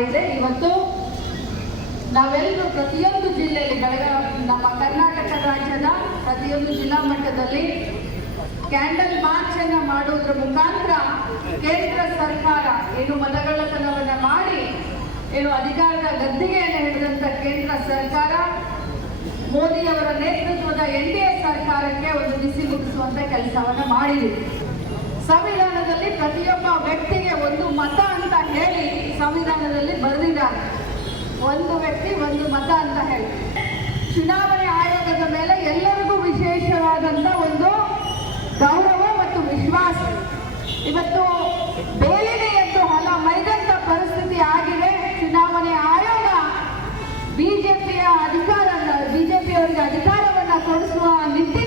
ಮಾಡಿದೆ. ಇವತ್ತು ನಾವೆಲ್ಲರೂ ಪ್ರತಿಯೊಂದು ಜಿಲ್ಲೆಯಲ್ಲಿ ನಮ್ಮ ಕರ್ನಾಟಕ ರಾಜ್ಯದ ಪ್ರತಿಯೊಂದು ಜಿಲ್ಲಾ ಮಟ್ಟದಲ್ಲಿ ಕ್ಯಾಂಡಲ್ ಮಾರ್ಚ್ ಅನ್ನ ಮಾಡುವುದರ ಮುಖಾಂತರ ಕೇಂದ್ರ ಸರ್ಕಾರ ಏನು ಮತಗಳ್ಳತನವನ್ನ ಮಾಡಿ ಏನು ಅಧಿಕಾರದ ಗದ್ದಿಗೆಯನ್ನು ಹಿಡಿದಂತ ಕೇಂದ್ರ ಸರ್ಕಾರ ಮೋದಿಯವರ ನೇತೃತ್ವದ NDA ಸರ್ಕಾರಕ್ಕೆ ಒಂದು ಬಿಸಿ ಮುಟ್ಟಿಸುವಂತ ಕೆಲಸವನ್ನ ಮಾಡಿದೆ. ಸಂವಿಧಾನದಲ್ಲಿ ಪ್ರತಿಯೊಬ್ಬ ವ್ಯಕ್ತಿಗೆ ಒಂದು ಮತ ಅಂತ ಹೇಳಿ ಸಂವಿಧಾನದಲ್ಲಿ ಬರೆದಿದ್ದಾರೆ. ಒಂದು ವ್ಯಕ್ತಿ ಒಂದು ಮತ ಅಂತ ಹೇಳಿ ಚುನಾವಣೆ ಆಯೋಗದ ಮೇಲೆ ಎಲ್ಲರಿಗೂ ವಿಶೇಷವಾದಂತ ಒಂದು ಗೌರವ ಮತ್ತು ವಿಶ್ವಾಸ. ಇವತ್ತು ಬೇಲಿಗೆ ಎದ್ದು ಹೊಲ ಮೈದಂತ ಪರಿಸ್ಥಿತಿ ಆಗಿದೆ. ಚುನಾವಣೆ ಆಯೋಗ ಬಿಜೆಪಿಯವರಿಗೆ ಅಧಿಕಾರವನ್ನ ಕೊಡಿಸುವ ನಿಟ್ಟಿನಲ್ಲಿ